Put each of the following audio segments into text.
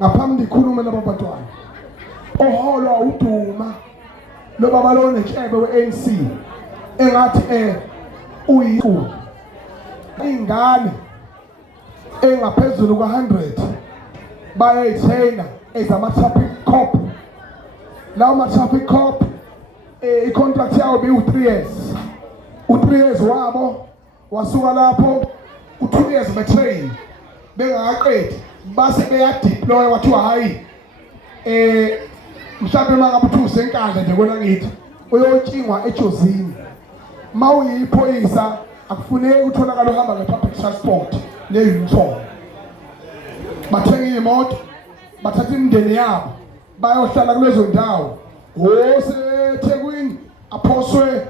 ngaphambi ikhulume laba bantwana oholwa uDuma lo baba lo netshebe weANC engathi uyiqhu ingane engaphezulu kwa100 bayayithena ezama traffic cop. Lawo ma traffic cop icontract yawo be3 years. U3 years wabo wasuka lapho u2 years betrain bengaqedi base beyadeploy wathiwa hayi mhlawumbe mangabe uthi usenkandla nje kona ngithi uyotshingwa eJozini mawuyiphoyisa akufuneki utholakala uhamba ngepublic transport neuniform bathenga imoto bathatha imindeni yabo bayohlala kulezo ndawo oseThekwini aphoswe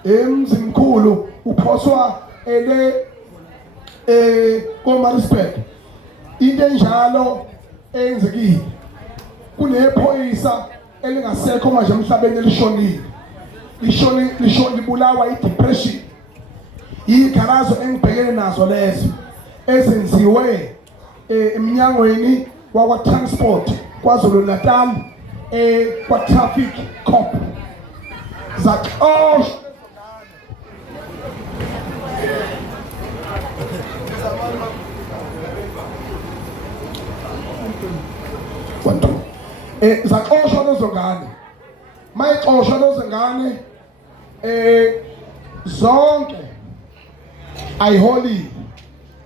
emzimkhulu uphoswa koMaritzburg. Into enjalo eyenzekile kunephoyisa elingasekho manje emhlabeni elishonile libulawa idepression. Ikhalazo engibhekene nazo lezo ezenziwe eminyangweni wakwa transport kwaZulu Natal kwa traffic cop zaxoshwa zaxoshwa lezo ngane mayixoshwa lezo ngane zonke ayiholile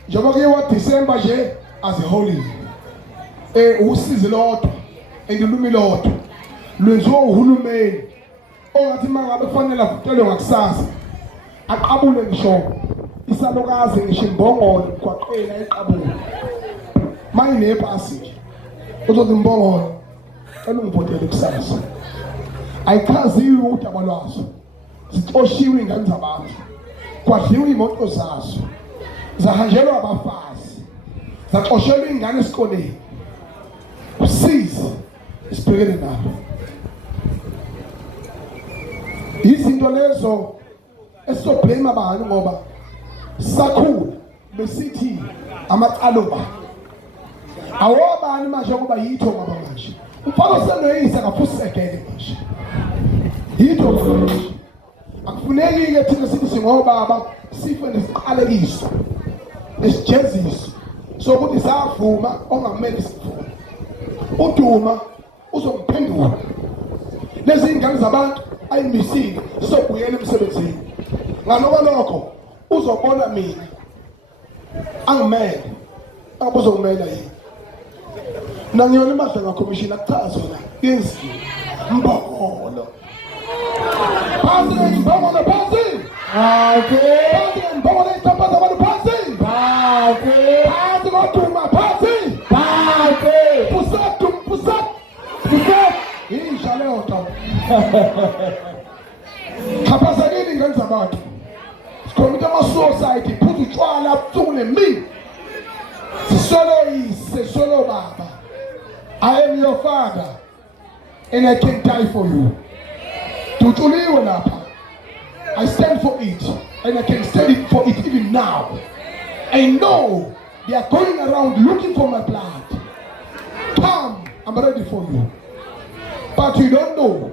njengoba kuyiwa December nje aziholile usizi lodwa endilumi lodwa lwenziwa uhulumeni ongathi mangabe kufanele avutelwe ngakusasa aqabule ngisho isalokazi ngisho imbongolo kwaqela eqabule mayinebhasi nje uzothi imbongolo elungivotele kusasa ayichaziwe udaba lwazo zixoshiwe ingane zabantu kwadliwa imoto zazo zahanjelwa abafazi zaxoshelwa ingane esikoleni usizi isibhekene nabo izinto lezo esizoblame abantu ngoba sakhula besithi amacalo ba awobani manje kuba yitho ngoba manje umfana senoyisa kafusekele manje yitho manje akufuneki ke thina sithi singobaba sife nesiqalekiso nesijeziso sokuthi savuma ongamele sivume uDuma uzomphendula lezi ingane zabantu ayimisile sobuyela emsebenzini ngaloba lokho uzobona mina angimele abuzongimela yini nangiyona imahla ngakhomishini akuchazwe la yenziwe mbongolo phansi mbongolo phansi phansi mbongolo itambaza abantu phansi phansi ngoDuma phansi pusat yisha leyo nto chaphazanini ingane zabantu sikhomita ama-suicide phuza utshwala busuku nemini sisolo baba. I am your father and I can die for you. Tutuliwe lapha. I stand for it and I can stand for it even now. I know they are going around looking for my blood. Come, I'm ready for you. But you don't know.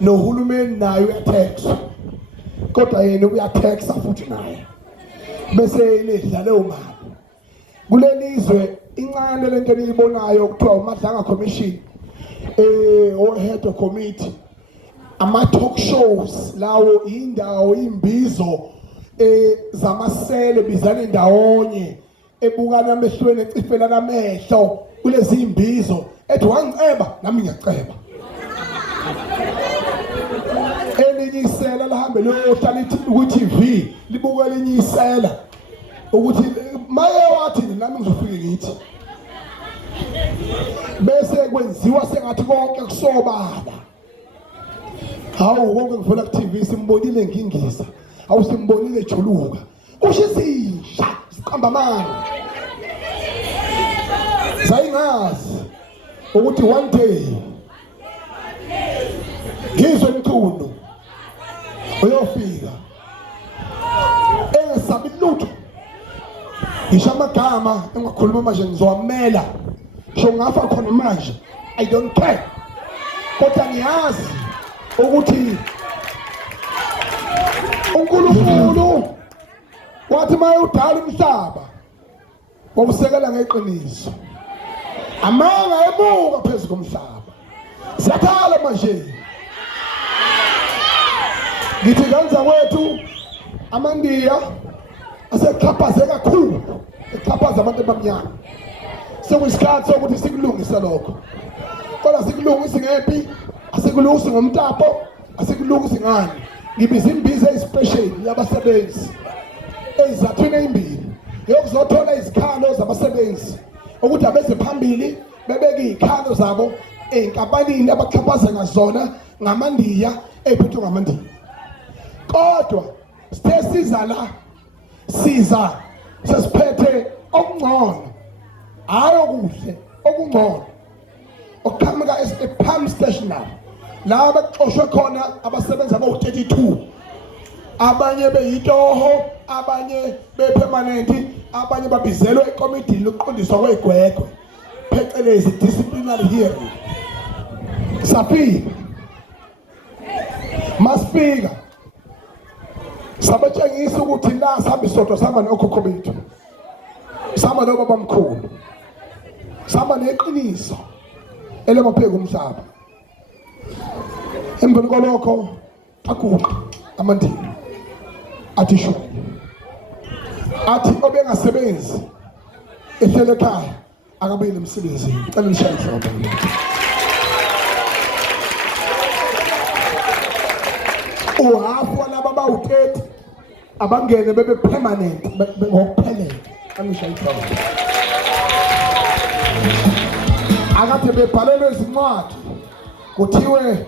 No hulumeni nayo uyatext. Kodwa yena uyatext futhi naye. Bese ilidla leyo mali. Kulelizwe incane lento niyibonayo kuthiwa uMadlanga Commission or head of committee ama talk shows lawo indawo imbizo zamasele bizana ndawonye ebukana emehlweni ecifela lamehlo kulezi imbizo ethi wangiceba nami ngiyaceba elinyisela lahambe lohlala ku-TV libuka elinyisela ukuthi maye wathi nami ngizofika ngithi bese kwenziwa sengathi konke kusobala hawu konke ngivela ku-TV simbonile ngingisa hawu simbonile ejuluka kusho isisha siqamba amanga sayingazi ukuthi one day ngizwe umculo uyofika engesabi lutho ngisho amagama engakhuluma manje ngizowamela sho ngafa khona manje I don't care kodwa ngiyazi ukuthi uNkulunkulu wathi mayudala umhlaba wawusekela ngeqiniso amanga ebuka phezulu komhlaba sakhala manje ngithi kanza kwethu amandiya aseqhaphaze kakhulu eqhaphaza abantu abamnyama sekuyisikhathi sokuthi sikulungise lokho kodwa sikulungise ngephi asikulungise ngomtapo asikulungise ngani ngibiza imbiza especial yabasebenzi ezizathwini ezimbili yokuzothola izikhalo zabasebenzi ukuthi abeze phambili bebeke izikhalo zabo enkampanini abaxhaphaza ngazona ngamandiya ephethwe ngamandiya kodwa sithe siza la siza sesiphethe okungcono hayi okuhle okungcono okuqhamuka ePalm Stationery la bexoshwe khona abasebenza abo-32 abanye beyitoho abanye bepermanent abanye babizelwe ekomidini lokuqondiswa kwegwegwe phecelezi disciplinary hearing saphi masifika sabatshengisa ukuthi la sabe sodwa saba nokhokho bethu saba nobaba mkhulu saba neqiniso elemapheko umhlaba emveni kwalokho aquqa amandini athi sho athi obengasebenzi ehlele ekhaya akabuyele emsebenzini cela nishaye ihlombe uhafu walaba abawu-30 abangene bebe permanent ngokuphelele anishaye ihlombe akade bebhalelwe izincwadi kuthiwe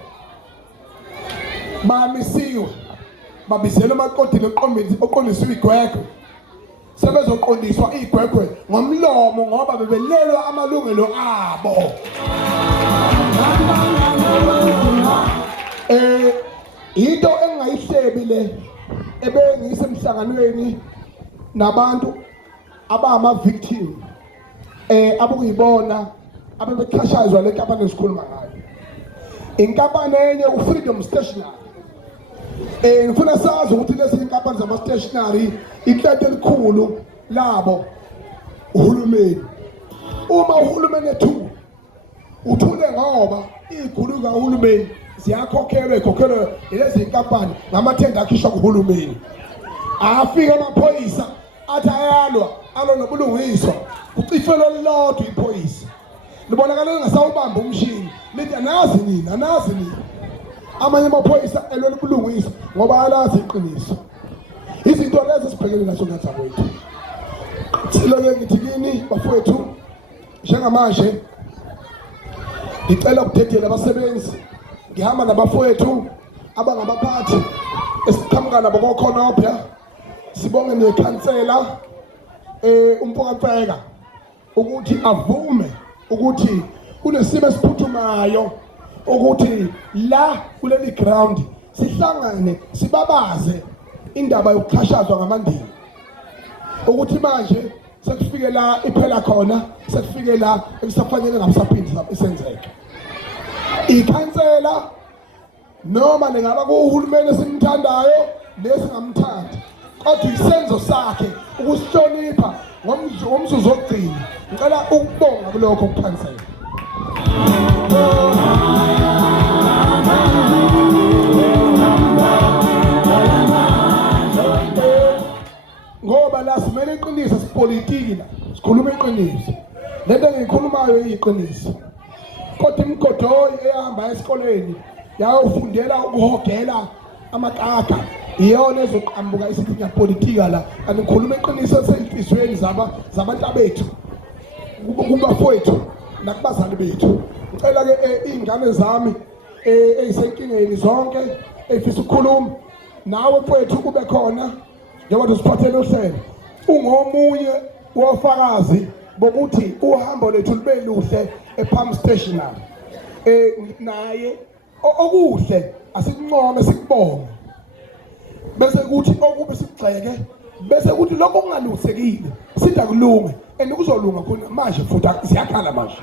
bamisiwe babizelwe emaqondini oqondiswa igwegwe sebezoqondiswa igwegwe ngomlomo ngoba bebelelwa amalungelo abo into engayihlebi le ebengisemhlanganweni nabantu abama-victim abokuyibona abebeqhashazwa le nkampani esikhuluma ngayo inkampani enye uFreedom Stationery ngifuna sazi ukuthi lezi inkampani zama-stationery iklete elikhulu labo uhulumeni uma uhulumeni ethule uthule ngoba iy'guli kahulumeni ziyakhokhelwa ilezi inkampani ngamathenda akhishwa kuhulumeni afika amaphoyisa athi alwa nobulungiswa kucifelo lodwa iphoyisa libonakala lingasawubamba umshini lithi anazi nina amanye amaphoyisa elona ubulungisa ngoba alazi iqiniso izinto lezi sibhekene nazo ngathawethu siloke ngithi kini bafowethu njengamanje ngicela ukudedela abasebenzi ngihamba nabafowethu abangabaphathi esiqhamuka nabo kokhonopha sibonge nekhansela uMpokamfeka ukuthi avume ukuthi kunesimo esiphuthumayo ukuthi la kuleli ground sihlangane sibabaze indaba yokuxhashazwa ngamandini ukuthi manje sekufike la iphela khona sekufike la ekusafanele ngabusaphindi isenzeke ikhansela noma nengaba kuhulumeni esimthandayo nesingamthandi kodwa isenzo sakhe ukusihlonipha ngomzuzu wokugcina ngicela ukubonga kulokho kukhansela ngoba la simele iqiniso sipolitiki la sikhuluma iqiniso lento engiyikhulumayo iyiqiniso kodwa imgodoyi ehamba esikoleni yayofundela ukuhogela amakaka iyona ezoqhambuka isiqinya politika la anikhuluma iqiniso esenhlizweni zabantu bethu kubafowethu nakubazali bethu ngicela ke izingane zami ezisenkingeni zonke efisa ukukhuluma nawe mfowethu kube khona njengoba usiphathele uhlelo ungomunye wofakazi bokuthi uhambo lethu libe luhle ePalm Stationery naye okuhle asikuncome sikubonge bese kuthi okube sikugxeke bese kuthi lokho kungalusekile akulunge and kuzolunga khona manje futhi siyakhala manje.